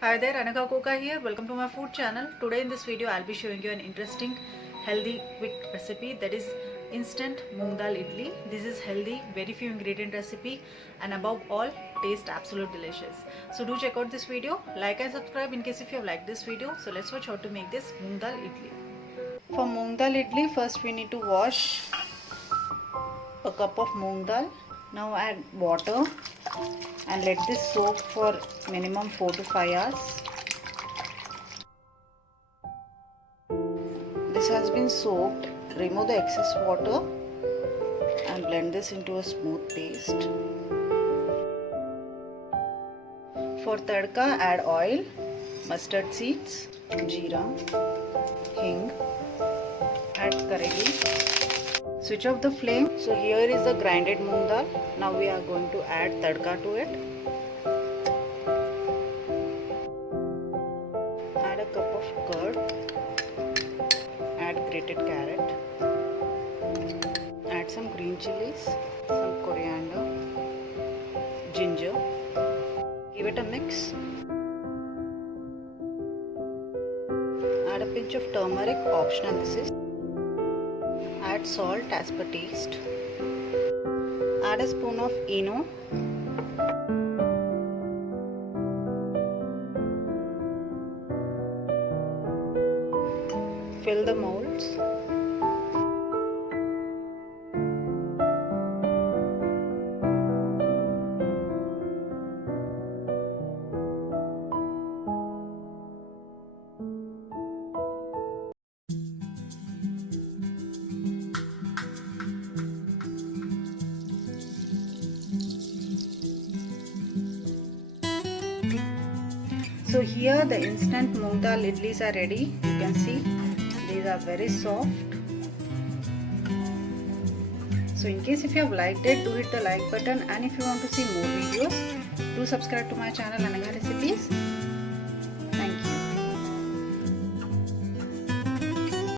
Hi there, Anagha Koka here. Welcome to my food channel. Today in this video I'll be showing you an interesting, healthy, quick recipe, that is instant Moong Dal Idly. This is healthy, very few ingredient recipe, and above all taste absolute delicious. So do check out this video, like and subscribe in case if you have liked this video. So let's watch how to make this Moong Dal Idly. For Moong Dal Idly, first we need to wash a cup of Moong Dal. Now add water and let this soak for minimum 4 to 5 hours. This has been soaked. Remove the excess water and blend this into a smooth paste. For tadka, add oil, mustard seeds, jeera, hing, add curry leaves. Switch off the flame. So here is the grinded moong dal. Now we are going to add tadka to it. Add a cup of curd. Add grated carrot. Add some green chilies, some coriander, ginger. Give it a mix. Add a pinch of turmeric, optional this is. Add salt as per taste. Add a spoon of Eno. Fill the molds. So here the instant Moong Dal idlis are ready. You can see these are very soft. So in case if you have liked it, do hit the like button, and if you want to see more videos, do subscribe to my channel Anagha Recipes.